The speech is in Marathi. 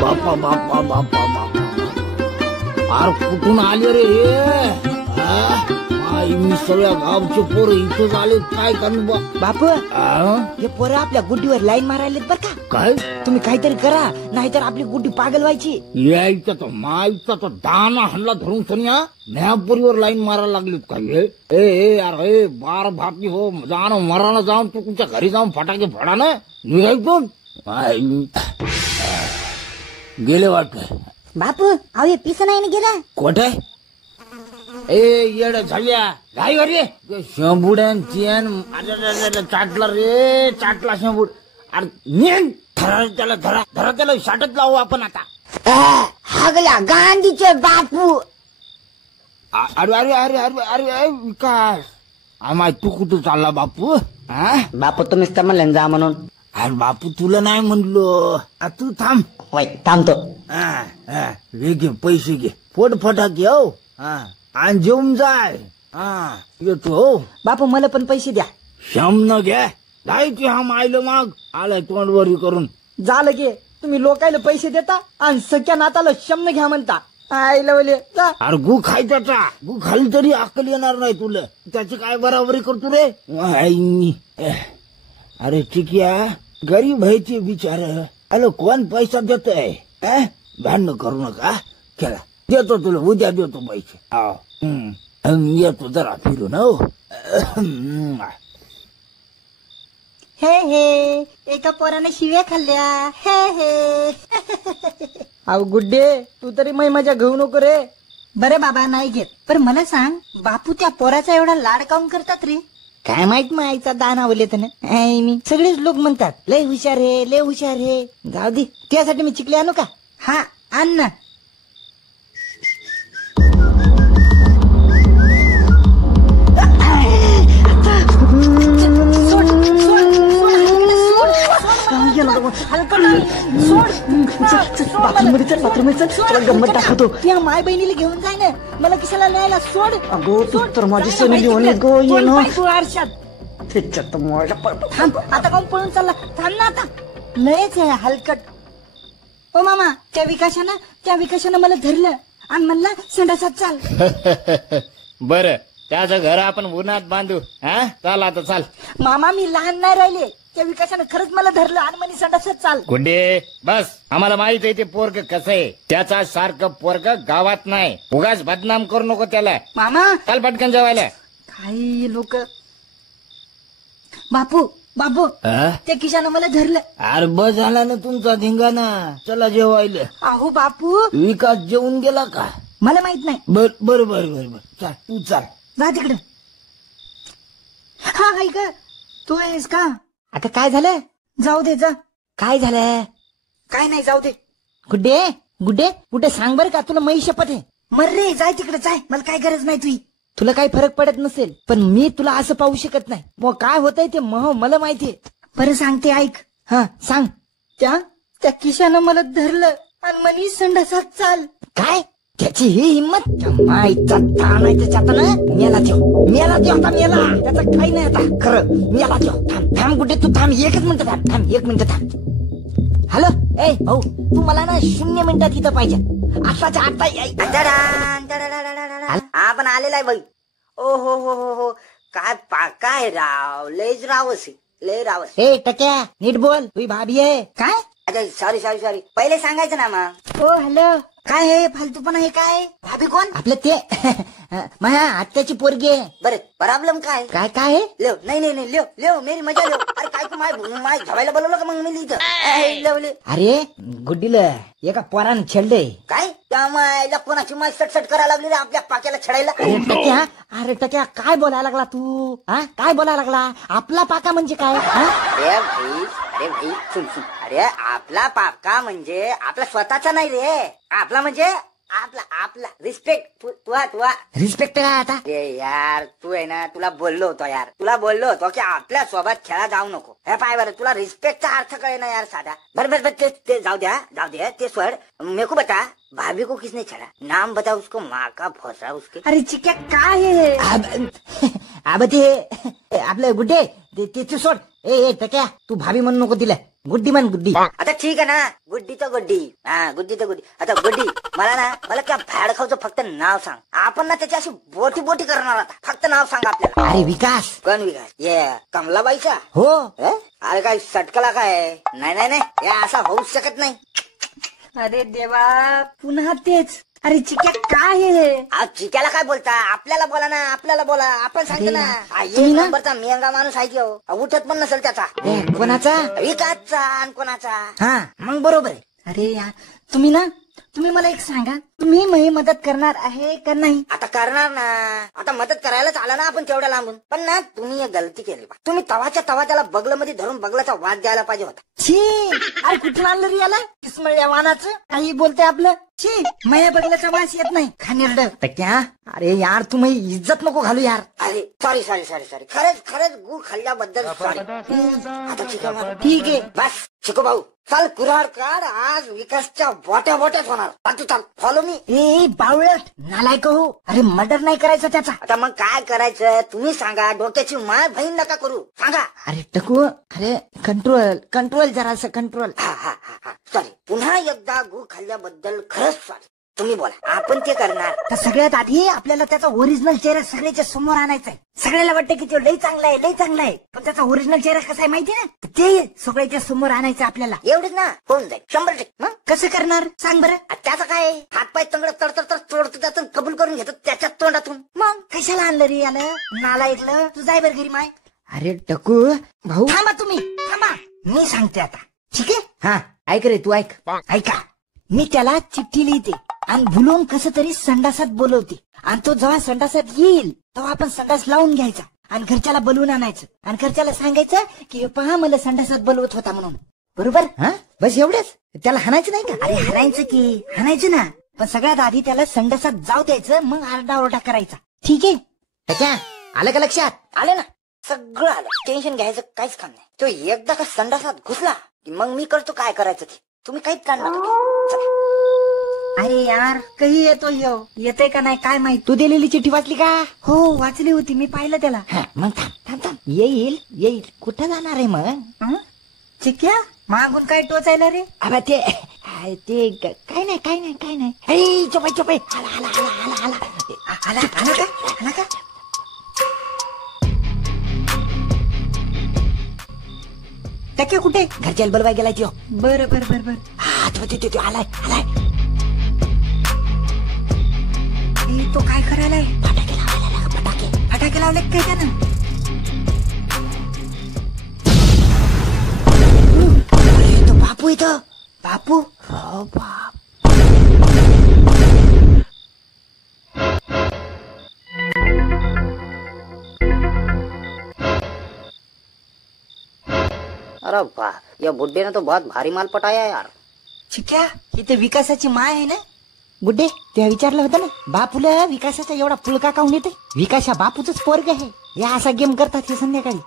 बापा बापा बापा बापा, अरे कुठून आले रे हे? मी सगळ्या गावचे पोरं इथंच आले, काय करू बापू? हे पोरं आपल्या गुड्डीवर लाईन मारायलेत बर का? काय तुम्ही काहीतरी करा, नाहीतर आपली गुड्डी पागल व्हायची. यायचा तर मायचा तर दाना हल्ला धरून सोनिया न्यापुरीवर लाईन मारायला लागलीत काय? ए यार ए बार भापी हो, जाणं मरानं जाऊन तू तुमच्या घरी जाऊन फटाके फोडा ना, निघायचो गेले वाटत. बापू अहो हे पिस नाही ना गेला. कोठे ए येड झाल्या काय रे शंभुड्यान चेन चाटला रे, चाटला शंभूड. अरे नेन त्याला धरा धरा, त्याला शाटत लावू आपण आता. हागला गांधीचे बापू. अरे अरे अरे अरे अरे विकास आम्हा तू कुठं चालला बापू? बापू तुम्हीच तर म्हणले जा म्हणून. अरे बापू तुला नाही म्हणलो, तू थांब. होय थांबतो. घे घे पैसे घे, फोड फटाके हो आणि जेवून जाय. येतो हो बापू, मला पण पैसे द्या. शमन घ्या जायची हा मायलं माग आलाय तोंडवरी करून. झालं की तुम्ही लोकायला पैसे देता आणि सख्या नाताला शमन घ्या म्हणता. आईला बोले जा. अरे गु खाय त्याचा, गु खाली तरी अक्कल येणार नाही तुला, त्याची काय बराबरी करतो रे? अरे चिकिया गरीब आहे बिचार, अरे कोण पैसा देतोय? भांडण करू नका, केला देतो तुला, उद्या देतो पैसे. येतो जरा फिरून हो. हे हे एका पोराने शिव्या खाल्ल्या. हे हे अहो गुड्डे तू तरी मजा घेऊ नको रे. बरं बाबा नाही घेत, पण मला सांग बापू त्या पोराचा एवढा लाड काऊन करतात रे? काय माहित मग आईचा दाना बोलत ना. मी सगळेच लोक म्हणतात लय हुशार हे, लय हुशार हे. जाऊ दे, त्यासाठी मी चिकले आणू का? हा आण ना. गंमत दाखवतो. त्या माय बहिणीला घेऊन जाय ना, मला कशाला न्यायला सोड. अगो तू तर माझी सोनी घेऊन गो ये ना. थांब आता काऊन पळून चालला? थांब ना आता, लयच आहे हलकट. ओ मामा त्या विकासानं मला धरलं आणि म्हणला संडासात चाल. बर त्याचं घर आपण उन्हात बांधू. चाल आता चाल. मामा मी लहान नाही राहिले, त्या विकासानं खरंच मला धरलं आणि म्हणे संडासात चाल. गुंडे बस, आम्हाला माहित आहे ते पोरग कसं आहे. त्याचा सारखं पोरग गावात नाही, उगाच बदनाम करू नको त्याला. मामा चाल पटकन जेवायला. काही लोक. बापू बापू त्या किशानं मला धरलं. अरे बस झाला ना तुमचा धिंगाणा, चला जेवायला. अहो बापू विकास जेवून गेला का? मला माहित नाही. बर बर बर बर बर चाल तू चाल. जा तिकडे. हा ऐक तू आहेस का? आता काय झालं? जाऊ दे जा. काय झालं? काय नाही जाऊ दे. गुड्डे गुड्डे कुठे सांग बरं का, तुला मै शपथ आहे. मर रे, जाय तिकडे जाय, मला काय गरज नाही तुझी. तुला काही फरक पडत नसेल, पण मी तुला असं पाहू शकत नाही. मग काय होतंय ते मला माहितीये. बरं सांगते ऐक. हा सांग. त्या किशानं मला धरलं आणि म्हणी संडासात चाल. काय त्याची ही हिंमत? माईचा ताण आहे त्याच्यात ना. मेला देव आता मेला. त्याचं काही नाही आता खरं. मेला देव. थांब कुठे तू, थांब एकच मिनिट थांब, एक मिनिट थांब. हॅलो ए भाऊ, तू मला ना 0 मिनिटात इथं पाहिजे, आताच्या आता. आपण आलेला आहे बाई. ओ हो हो हो हो, काय राव, लयच रावस लय रावस. ए टक्या नीट बोल, तुझी भाभी आहे काय? अच्छा सॉरी पहिले सांगायचं ना मग. ओ हॅलो, काय हे फालतूपणा? हे काय भाभी कोण? आपलं ते माझ्या आत्याची पोरगी आहे. बरं प्रॉब्लेम काय? काय काय आहे? लेव नाही लेव मेरी मजा लेव. अरे काय तू माय झवायला बोलवलं का मग मी इथं? अरे गुड्डीला एका पोरानं छेडले. काय त्या मायला कोणाची माय सटसट करायला लागली रे आपल्या पाक्याला छडायला? अरे टक्या काय बोलायला लागला तू? काय बोलायला लागला? आपला पाका म्हणजे काय? अरे भाई सुन. अरे आपला पाका म्हणजे आपला स्वतःचा नाही रे, आपला म्हणजे आपला रिस्पेक्ट. तुला रिस्पेक्ट काय आता? अरे यार तू आहे ना, तुला बोललो होतो की आपल्या सोबत खेळा जाऊ नको. हे पाय बरं, तुला रिस्पेक्टचा अर्थ कळे ना यार साधा. बरोबर ते जाऊ द्या ते सोड. मेरे को बता भाभी को किसने छेड़ा? नाम बता उसको, माँ का भोसड़ा उसके. अरे चिक्या काय है? अब ते आपलं गुड्डे ते सोड. ए टक्या तू भाभी म्हणू नको तिला, गुड्डी म्हण गुड्डी. आता ठीक आहे ना, गुड्डी तर गुड्डी. हा गुड्डी तर गुड्डी. आता गुड्डी मला क्या भाड खाऊचं फक्त नाव सांग. आपण ना त्याची अशी बोटी बोटी करणार आता. फक्त नाव सांग आपल्याला. अरे विकास. कोण विकास? ये कमलाबाईचा? हो. अरे काय सटकला काय? नाही या असा होऊच शकत नाही. अरे देवा पुन्हा तेच. अरे चिक्या काय हे? चिक्याला काय बोलता? आपल्याला बोला ना, आपल्याला बोला. आपण सांगतो ना. एक नंबरचा मेंगा माणूस आहे की उठत पण नसेल त्याचा. कोणाचा? विकासचा. आणि कोणाचा? हा मग बरोबर आहे. अरे यार तुम्ही मला एक सांगा, तुम्ही मी मदत करणार आहे का नाही? आता करणार ना. आता मदत करायलाच आला ना आपण तेवढ्या लांबून. पण ना तुम्ही एक गलती केली बा. तुम्ही तवाच्या तवा त्याला बगल मध्ये धरून बगलाचा वाद द्यायला पाहिजे होता. छी. अरे कुठून आणलं रे याला? किसमळ्या वानाचं काही बोलते आपलं. छी. माया बगलाचा वास येत नाही खानेरड. क्या? अरे यार तुम्ही इज्जत नको घालू यार. अरे सॉरी खरंच गुळ खाल्ल्याबद्दल सॉरी. आता ठीक आहे बस चिकू भाऊ चाल कुऱ्हाड काढ. आज विकासच्या बोट्याच होणार. तू चाल फॉलो मी. ए बावळट नालायक हो. अरे मर्डर नाही करायचं त्याचा. आता मग काय करायचं तुम्ही सांगा. डोक्याची माय बहीण नका करू. सांगा. अरे टकू अरे कंट्रोल जरासं कंट्रोल. हा सॉरी. पुन्हा एकदा गुळ खाल्ल्याबद्दल खरंच सॉरी. तुम्ही बोला. आपण ते करणार. तर सगळ्यात आधी आपल्याला त्याचा ओरिजिनल चेहरा सगळ्याच्या समोर आणायचा आहे. सगळ्याला वाटतं की तो लई चांगला आहे पण त्याचा ओरिजिनल चेहरा कसा आहे माहिती ना? ते सगळ्याच्या समोर आणायचं आपल्याला. एवढंच ना होऊन जाईल 100%. मग कसं करणार सांग बरं? त्याचं काय? हातपाय तंगड तडतड तोडतो त्यातून कबूल करून घेतो त्याच्या तोंडातून. मग कशाला आणलं रे याला? नालायकलं. तू जाय बरं घरी माय. अरे टकू भाऊ थांबा थांबा. मी सांगते आता. ठीक आहे. हा ऐक रे तू ऐका. मी त्याला चिठ्ठी लिहिते आणि भुलून कसं तरी संडासात बोलवते. आणि तो जेव्हा संडासात येईल तेव्हा आपण संडास लावून घ्यायचा आणि घरच्याला बोलवून आणायचं आणि घरच्याला सांगायचं की पहा मला संडासात बोलवत होता म्हणून. बरोबर? हा बस एवढंच. त्याला हाणायचं नाही का? अरे हाणायचं ना. पण सगळ्यात आधी त्याला संडासात जाऊ द्यायचं, मग आरडाओरडा करायचा. ठीक आहे? क्या आलं का लक्षात? आले ना. सगळं आलं. टेन्शन घ्यायचं काहीच काम नाही. तो एकदा का संडासात घुसला की मग मी करतो काय करायचं ते. तुम्ही काहीच काढणार नाही. अरे यार काही येते का नाही काय माहित. तू दिलेली चिठ्ठी वाचली का? हो वाचली होती मी. पाहिलं त्याला. मग थांब येईल. कुठं जाणार आहे मग? चिक्या मागून काय टोचायला रे? अबा ते काय नाही. अरे चोपाई आला का? टक्के कुठे? घरच्याला बोलवाय गेलाय त्यो. बरं. हा तो आलाय. तो काय करायलाय? फटाके लावले काय त्यानं? तो बापू इथं. बापू हो बाप. अरे वाह या बुड्ढे ने तो बहुत भारी माल पटाया यार. चिक्या इथे विकासाची माय आहे ना? गुड्डे त्या विचारलं होतं ना बापूला विकासाचा एवढा पुळका काऊन येते? विकास हा बापूच पोरग आहे. या असा गेम करतात हे संध्याकाळी.